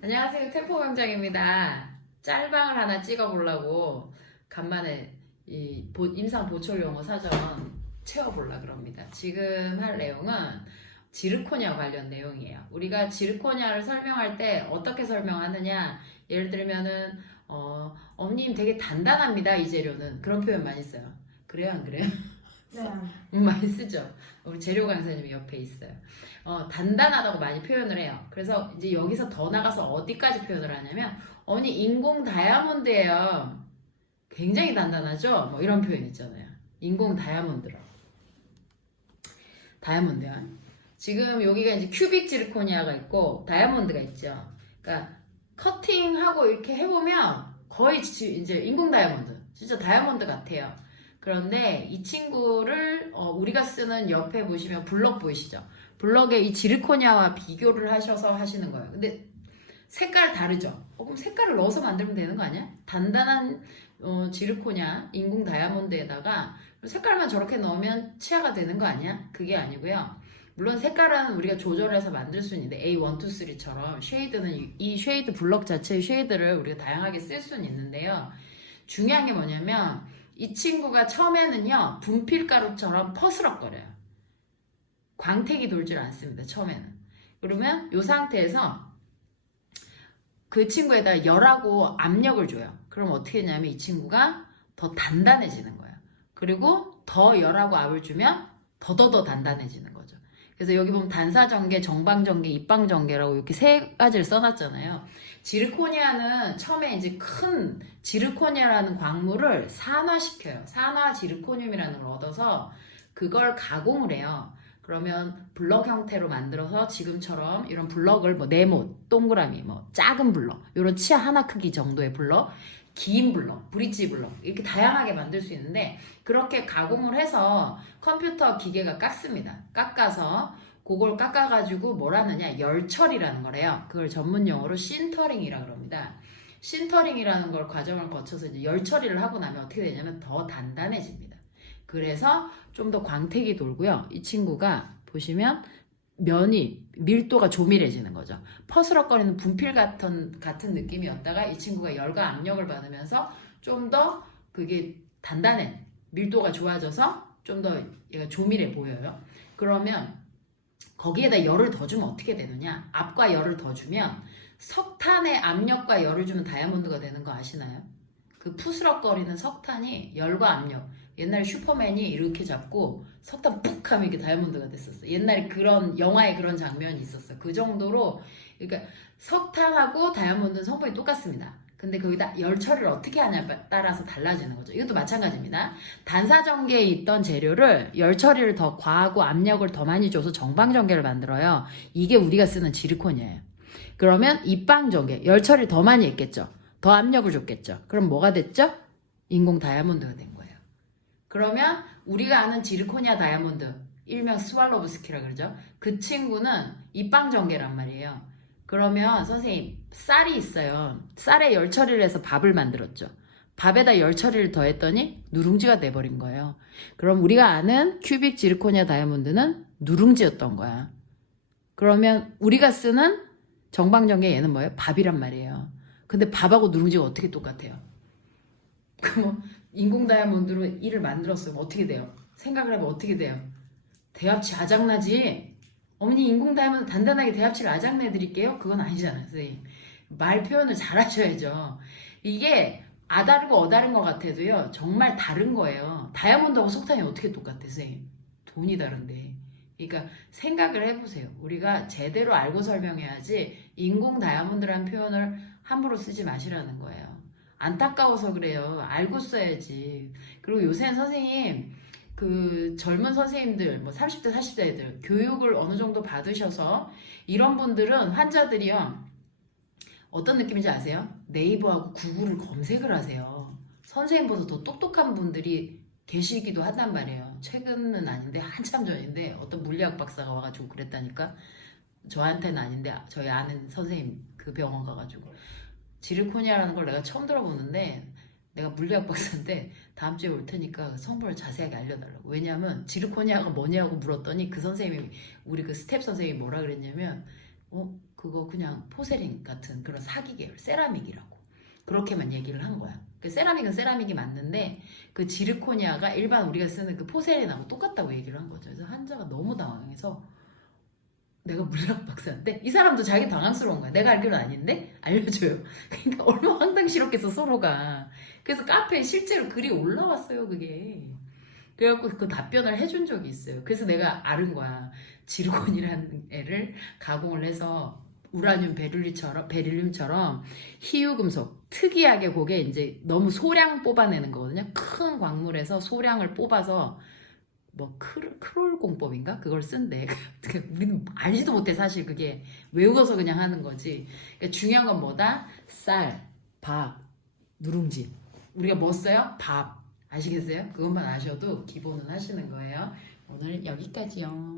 안녕하세요. 템포명장입니다. 짤방을 하나 찍어보려고 간만에 임상 보철 용어 사전 채워보려고 그럽니다. 지금 할 내용은 지르코니아 관련 내용이에요. 우리가 지르코니아를 설명할 때 어떻게 설명하느냐, 예를 들면은 어머님 되게 단단합니다. 이 재료는 그런 표현 많이 써요. 그래요, 안 그래요? 네. 많이 쓰죠. 우리 재료 강사님이 옆에 있어요. 단단하다고 많이 표현을 해요. 그래서 이제 여기서 더 나가서 어디까지 표현을 하냐면, 어머니 인공 다이아몬드예요. 굉장히 단단하죠? 뭐 이런 표현 있잖아요. 인공 다이아몬드로. 다이아몬드야. 지금 여기가 이제 큐빅 지르코니아가 있고 다이아몬드가 있죠. 그러니까 커팅하고 이렇게 해보면 거의 이제 인공 다이아몬드. 진짜 다이아몬드 같아요. 그런데 이 친구를 우리가 쓰는 옆에 보시면 블럭 보이시죠? 블럭에 이 지르코니아와 비교를 하셔서 하시는 거예요. 근데 색깔 다르죠? 그럼 색깔을 넣어서 만들면 되는 거 아니야? 단단한 지르코니아, 인공 다이아몬드에다가 색깔만 저렇게 넣으면 치아가 되는 거 아니야? 그게 아니고요. 물론 색깔은 우리가 조절해서 만들 수 있는데 A1, 2, 3처럼 쉐이드는 이 쉐이드 블럭 자체의 쉐이드를 우리가 다양하게 쓸 수는 있는데요. 중요한 게 뭐냐면 이 친구가 처음에는요 분필가루처럼 퍼스럭거려요. 광택이 돌질 않습니다. 처음에는. 그러면 이 상태에서 그 친구에다 열하고 압력을 줘요. 그럼 어떻게 되냐면 이 친구가 더 단단해지는 거예요. 그리고 더 열하고 압을 주면 더더더 단단해지는 거죠. 그래서 여기 보면 단사전개, 정방전개, 입방전개라고 이렇게 세 가지를 써놨잖아요. 지르코니아는 처음에 이제 큰 지르코니아라는 광물을 산화시켜요. 산화 지르코늄이라는 걸 얻어서 그걸 가공을 해요. 그러면 블럭 형태로 만들어서 지금처럼 이런 블럭을 뭐 네모, 동그라미, 뭐 작은 블럭, 이런 치아 하나 크기 정도의 블럭, 긴 블럭, 브릿지 블럭 이렇게 다양하게 만들 수 있는데 그렇게 가공을 해서 컴퓨터 기계가 깎습니다. 깎아서 그걸 깎아가지고 뭘 하느냐 열처리라는 거래요. 그걸 전문 용어로 신터링이라고 그럽니다. 신터링이라는 걸 과정을 거쳐서 이제 열처리를 하고 나면 어떻게 되냐면 더 단단해집니다. 그래서 좀 더 광택이 돌고요. 이 친구가 보시면 면이 밀도가 조밀해지는 거죠. 퍼스럭거리는 분필 같은 느낌이었다가 이 친구가 열과 압력을 받으면서 좀 더 그게 단단해 밀도가 좋아져서 좀 더 얘가 조밀해 보여요. 그러면 거기에다 열을 더 주면 어떻게 되느냐? 압과 열을 더 주면 석탄의 압력과 열을 주면 다이아몬드가 되는 거 아시나요? 그 푸스럭거리는 석탄이 열과 압력. 옛날에 슈퍼맨이 이렇게 잡고 석탄 푹 하면 이게 다이아몬드가 됐었어. 옛날에 그런 영화에 그런 장면이 있었어. 그 정도로 그러니까 석탄하고 다이아몬드는 성분이 똑같습니다. 근데 거기다 열 처리를 어떻게 하냐에 따라서 달라지는 거죠. 이것도 마찬가지입니다. 단사전개에 있던 재료를 열 처리를 더 과하고 압력을 더 많이 줘서 정방전개를 만들어요. 이게 우리가 쓰는 지르콘이에요. 그러면 입방전개, 열 처리를 더 많이 했겠죠. 더 압력을 줬겠죠. 그럼 뭐가 됐죠? 인공 다이아몬드가 된 거예요. 그러면 우리가 아는 지르코니아 다이아몬드, 일명 스왈로브스키라 그러죠. 그 친구는 입방전개란 말이에요. 그러면 선생님 쌀이 있어요. 쌀에 열 처리를 해서 밥을 만들었죠. 밥에다 열 처리를 더했더니 누룽지가 돼버린 거예요. 그럼 우리가 아는 큐빅 지르코니아 다이아몬드는 누룽지였던 거야. 그러면 우리가 쓰는 정방전개 얘는 뭐예요? 밥이란 말이에요. 근데 밥하고 누룽지가 어떻게 똑같아요? 그럼 인공 다이아몬드로 이를 만들었으면 어떻게 돼요? 생각을 해보면 어떻게 돼요? 대합치 아작나지? 어머니 인공 다이아몬드 단단하게 대합치를 아작내 드릴게요? 그건 아니잖아요, 선생님. 말 표현을 잘 하셔야죠. 이게 아다르고 어다른 것 같아도요, 정말 다른 거예요. 다이아몬드하고 석탄이 어떻게 똑같아, 선생님? 돈이 다른데. 그러니까 생각을 해보세요. 우리가 제대로 알고 설명해야지 인공 다이아몬드라는 표현을 함부로 쓰지 마시라는 거예요. 안타까워서 그래요. 알고 써야지. 그리고 요새는 선생님, 그 젊은 선생님들, 뭐 30대, 40대 애들, 교육을 어느 정도 받으셔서 이런 분들은 환자들이요. 어떤 느낌인지 아세요? 네이버하고 구글을 검색을 하세요. 선생님보다 더 똑똑한 분들이 계시기도 한단 말이에요. 최근은 아닌데 한참 전인데 어떤 물리학 박사가 와가지고 그랬다니까. 저한테는 아닌데 저희 아는 선생님 그 병원 가가지고 지르코니아라는 걸 내가 처음 들어보는데 내가 물리학 박사인데 다음 주에 올 테니까 성분을 자세하게 알려달라고. 왜냐하면 지르코니아가 뭐냐고 물었더니 그 선생님이 우리 그 스텝 선생님이 뭐라 그랬냐면 그거 그냥 포세린 같은 그런 사기 계열 세라믹이라고 그렇게만 얘기를 한 거야. 그 세라믹은 세라믹이 맞는데 그 지르코니아가 일반 우리가 쓰는 그 포세린하고 똑같다고 얘기를 한 거죠. 그래서 한자가 너무 당황해서 내가 물리학 박사인데 이 사람도 자기 당황스러운 거야. 내가 알기로는 아닌데 알려줘요. 그러니까 얼마나 황당스럽겠어 서로가. 그래서 카페에 실제로 글이 올라왔어요 그게. 그래갖고 그 답변을 해준 적이 있어요. 그래서 내가 아는 거야. 지르콘이라는 애를 가공을 해서 우라늄 베릴륨처럼 희유금속 특이하게 그게 이제 너무 소량 뽑아내는 거거든요. 큰 광물에서 소량을 뽑아서 뭐 크롤 공법인가 그걸 쓴대. 우리는 알지도 못해 사실 그게 외워서 그냥 하는 거지. 그러니까 중요한 건 뭐다? 쌀, 밥, 누룽지. 우리가 뭐 써요? 밥. 아시겠어요? 그것만 아셔도 기본은 하시는 거예요. 오늘 여기까지요.